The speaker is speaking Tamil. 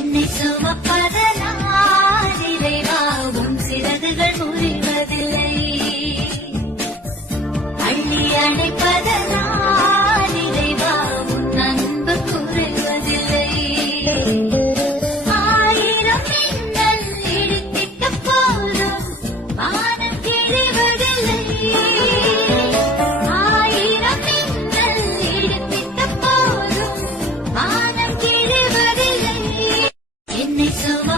என்னை சுமப்பதனால் இறைவாவும் சிறகுகள் முறிவதில்லை. அள்ளி அணைப்பதனால் இறைவாவும் அன்பு குறைவதில்லை. ஆயிரம் மின்னல் இடித்திட்ட போதும் வானம் கிழிவதில்லை. ஆயிரம் மின்னல் இடித்திட்ட போதும் வானம் கிழிவதில்லை. என்னை சும